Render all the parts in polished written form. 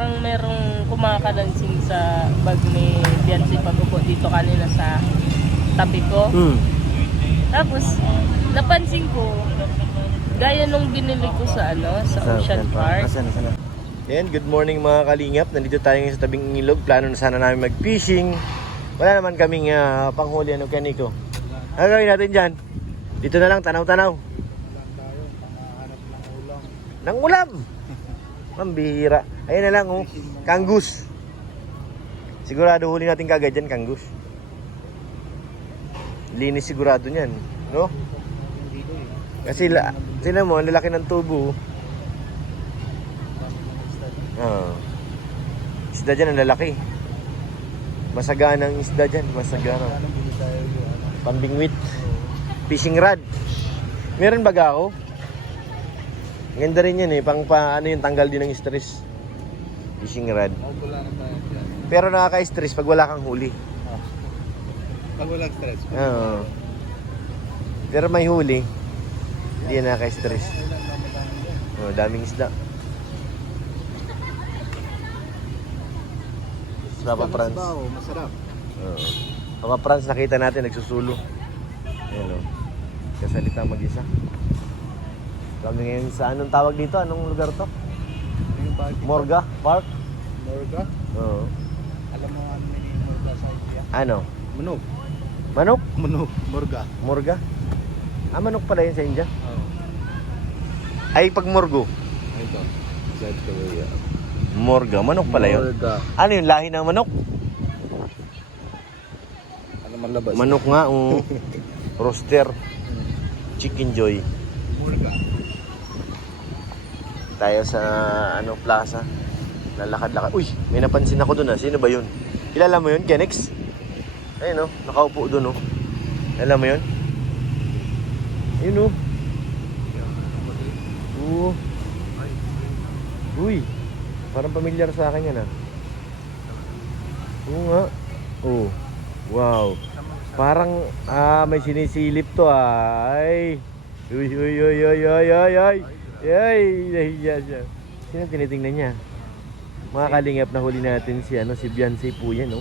parang merong kumakalansing sa bag ni Biancy pag-upo dito kanina sa tabi ko. Tapos, napansin ko, gaya nung binili ko sa Ocean Park. Yan, good morning mga kalingap. Nandito tayo ngayon sa tabing ilog. Plano na sana namin mag-fishing. Wala naman kaming panghuli kaniko. Ano gawin natin dyan? Dito na lang, tanaw-tanaw. Nang ulam! Mambihira. Ayun na lang, oh. Kangus. Sigurado huli natin kagad dyan, kangus. Linis sigurado niyan, no? Kasi sila mo, ang lalaki ng tubo. Isda dyan ang lalaki. Masagaan ang isda dyan, masagaan. Pambingwit. Fishing rod. Meron baga ako? Ganda rin yan pang ano yung tanggal din ng stress. Fishing rod. Pero nakaka-stress pag wala kang huli. Pag walang stress. Oo. Pero may huli, hindi yan nakaka-stress. Daming isda. Papa Franz. Masarap. Papa Franz, nakita natin nagsusulo. Ayan o. Kasalita mag-isa. Kami ngayon sa anong tawag dito? Anong lugar to? Morga Park? Morga? Oo. Alam mo ano yung Morga sa India? Ano? Manok. Manok? Manok. Morga. Morga? Manok pala yun sa India? Oo. Ay, pag morgo. Ito. South Korea. Morga, manok pala yun. Morga. Ano yun? Lahi ng manok? Ano man labas? Manok nga, roaster. Chicken Joy. Morga. Tayo sa plaza. Lalakad-lakad. Uy, may napansin ako doon Sino ba yun? Kilala mo yun, Kenex? Ayun nakaupo doon Kilala mo yun? Ayun Uy, parang pamilyar sa akin yan Oo nga. Wow. Parang may sinisilip to Ay. Uy. Ay, nahiya siya. Sino tinitingnan niya? Mga kalingap na huli natin si Biancy po yan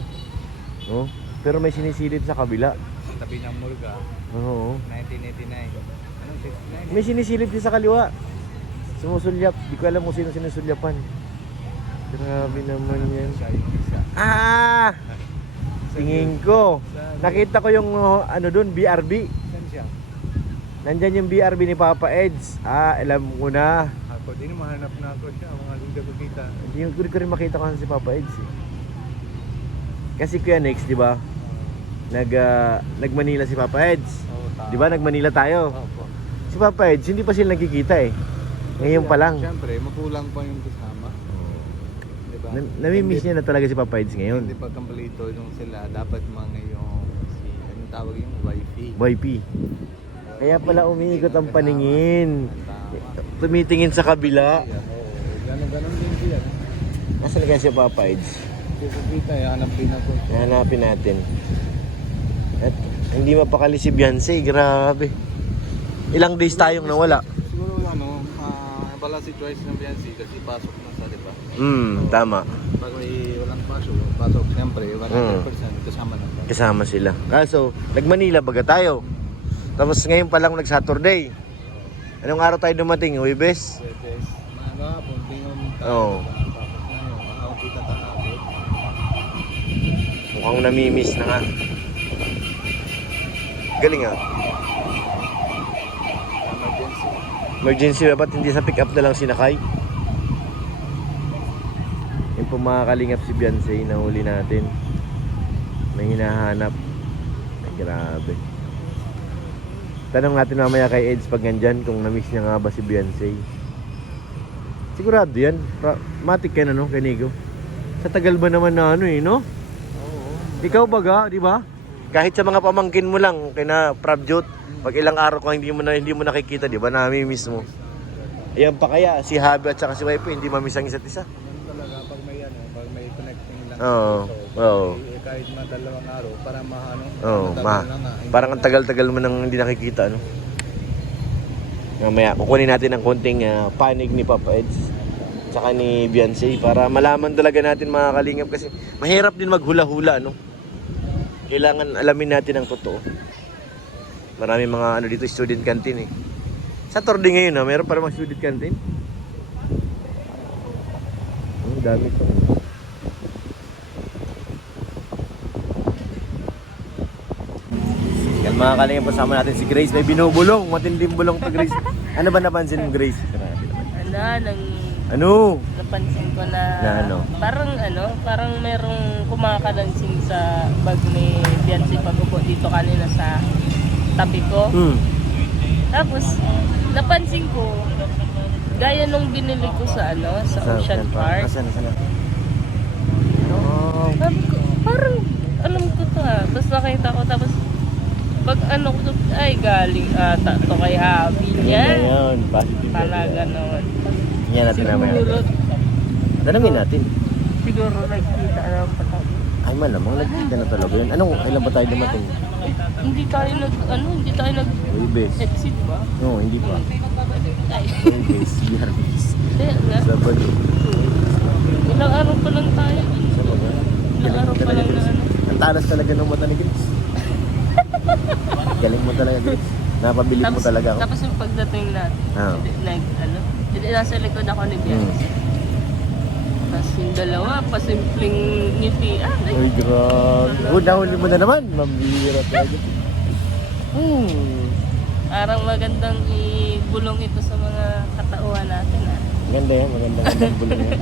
Pero may sinisilip sa kabila. Tabi ng Morga. Oo. 1989. Anong 69? May sinisilip din sa kaliwa. Sumusulyap. Di ko alam kung sino sinusulyapan. Grabe naman yan. Siya yung isa. Tingin ko. Nakita ko yung doon, BRB. Saan siya? Nandyan yung BRB ni Papa Eds. Alam ko na. Ako din mahanap na ako siya. Mga hindi ko kita. Hindi ko rin makita kasi si Papa Eds Kasi Kuya Nex, di ba? Nag-Manila si Papa Eds. Di ba? Nag-Manila tayo. Opo. Si Papa Eds, hindi pa sila nagkikita Ngayon pa lang. Siyempre, makulang pa yung kasama. Diba? Nami-miss niya na talaga si Papa Eds ngayon. Hindi pa kompleto yung sila. Dapat mga yung anong tawag yung wifi. YP. Kaya pala umiikot ang paningin. Tama. Tumitingin sa kabila. Ganon din siya. Nasaan kaya si Papa Eds? Kukita, hanap din ako. Hanapin natin. At hindi mapakali si Biancy. Grabe. Ilang days tayong nawala. Siguro wala si Twice ng Biancy kasi pasok na sa, diba? Tama. Pag may walang pasok siyempre, 100% kasama na. Kasama sila. Kaso, nag-Manila baga tayo. Tapos ngayon pa lang nag-Saturday. Anong araw tayo dumating? Huwebes? Pwede. Mga punting yung Oo. tapos na yun. Makakita tayo. Mukhang namimiss na nga. Galing Emergency. Emergency ba? Ba't hindi sa pick up na lang sinakay? Yung po mga kalingap si Biancy, nahuli natin. May hinahanap. Ay, grabe. Tanong natin mamaya kay Eds pag nandyan kung na-miss niya nga ba si Biancy. Sigurado yan. Matik ka na kay Nigo. Sa tagal ba naman na no? Oo. Ikaw baga, di ba? Kahit sa mga pamangkin mo lang, kina Prabjot, pag ilang araw kang hindi mo nakikita, di ba? Nami-miss mo. Ayan pa kaya, si Habi at saka si Wife, hindi mamiss ang isa't isa. Ganun talaga pag may connecting lang. Oo. Oo. Kahit dalawang araw para Parang ang tagal-tagal mo nang hindi nakikita, Mamaya, kukunin natin ang konting panig ni Papa Eds. Tsaka ni Beyonce para malaman talaga natin mga kalingap kasi mahirap din maghula-hula, no? Kailangan alamin natin ang totoo. Marami mga ano dito, student canteen eh. Saturday ngayon ha, meron pa namang student canteen. Ang dami to. Yan mga kalingap, kasama natin si Grace. May binubulong, matinding bulong to Grace. Ano ba napansin mo Grace? Napansin ko na, ano? parang merong kumakalansing sa bag ni Beyonce pag-upo dito kanina sa tabi ko. Tapos, napansin ko, gaya nung binili ko sa Ocean Park. Asan? Sabi ko, parang alam ko to Tapos nakita ko, tapos pag ko, ay galing ata to kay Habi niya. Ngayon, positive. Talaga naman. Yan natin naman. Siguro, Tanungin natin. siguro nagkita naman pa tayo. Ay malamang nagkita na talaga yun. Anong kailan ba tayo dumating? Hindi tayo Webes. exit ba? No, hindi pa. Ay, Webes, Biyernes. kaya nga. Sabado. Ilang araw pa lang tayo. Sabado. Ilang araw pa lang na Ang talas talaga ng mata ni Grace. Galing mo talaga Grace. Napabilib mo talaga ako. Tapos yung pagdating natin, nasa likod ako ni Beyonce. Tapos yung dalawa, pasimpleng ngiti. Ay, grabe. Nahuli mo na naman. Mambira talaga. Parang magandang ibulong ito sa mga katauhan natin. Maganda yan, magandang bulong yan.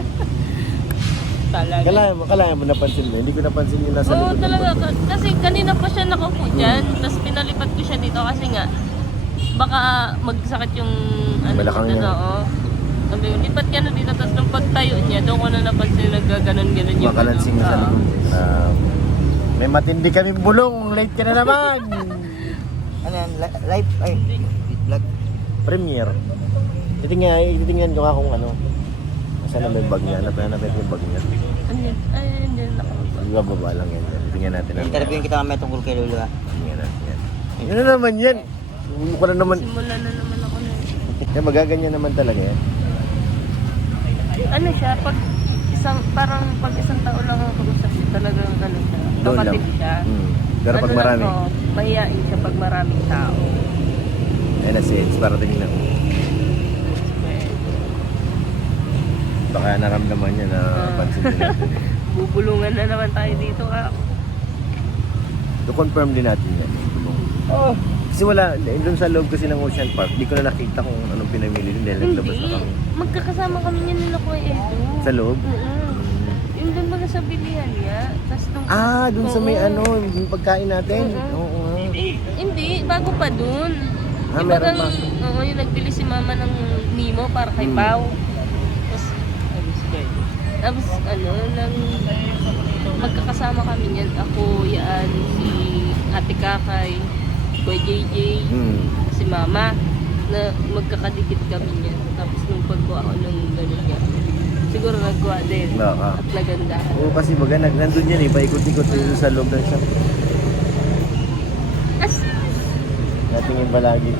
Talaga. Kala mo napansin mo. Hindi ko napansin yung nasa Oo, likod ng talaga. bulong. Kasi kanina pa siya nakaupo dyan. Tapos pinalipat ko siya dito kasi nga, baka magsakit yung Balakang niya. Oo. Sabi ko, lipat ka na dito. Tapos nung pagtayo niya, doon ko na napansin naggaganon-ganon yung Makalansing na sa Oo. likod. May matindi kaming bulong. Late ka na naman. Ano yan? Live? Ay, vlog. Premiere. Titingnan ko nga kung ano. Saan na may bag niya? Hanapin yung bag niya. Hindi na nakaupo. Ibababa lang yan. Tingnan natin. Interviewin kita mamaya tungkol kay Lulu ha. Tingnan natin yan. Ano naman yan? Hindi ko na naman. Simula na naman ako na Kaya magaganyan naman talaga yan. Ano siya, pag isang taon lang ang kausap siya, talagang siya. Doon lang. Kapatid siya. Pero pag Ano marami. lang to, mahihain siya pag maraming tao. Ayan na sense. Para tingnan. Baka naramdaman niya na pansin din natin. Bubulungan na naman tayo dito To-confirm din natin yan. Oh. Kasi wala, doon sa loob kasi ng Ocean Park, di ko na nakita kung anong pinamili din dahil naglabas na kami. Magkakasama kami niya nila Kuya Edo. Sa loob? Yung doon ba sa bilihan niya? Tas nung, Doon sa may Oo. yung pagkain natin. Oo. Oo. Hindi, bago pa doon. Meron pa. Oo, yung nagbili si mama ng Nemo para kay Pao. Tapos magkakasama kami niyan. Ako, yan, si Ate Kakay, Kuya JJ, si Mama, na magkakadikit kami niyan. Tapos nung pagkuha ko ng gano'n niya, siguro nagkuha din. Baka. At nagandahan. Oo, kasi baga nandun yan paikot-ikot din sa loob ng shop. Natingin palagi.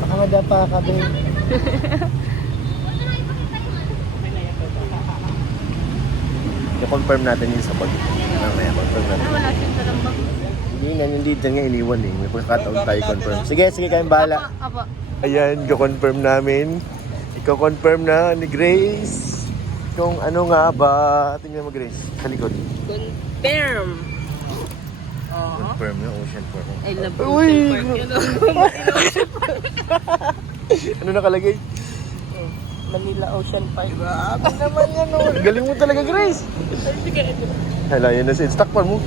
Baka madapa ka ba? I-confirm natin yun sa bag. Mamaya, confirm natin. Wala siyang dalang bag. Hindi na, hindi dyan nga iniwan eh. May pagkakataon tayo confirm. Sige, kayong bahala. Apa. Ayan, i-confirm namin. I-confirm na ni Grace. Kung ano nga ba. Tingnan mo Grace, sa likod. Confirm. Oo. Confirm na Ocean Park. I love Uy! Ocean Park. Ano nakalagay? Manila Ocean Park. Grabe naman yan oh. Galing mo talaga Grace. Sige. Hala, yan na si Stock pa mo.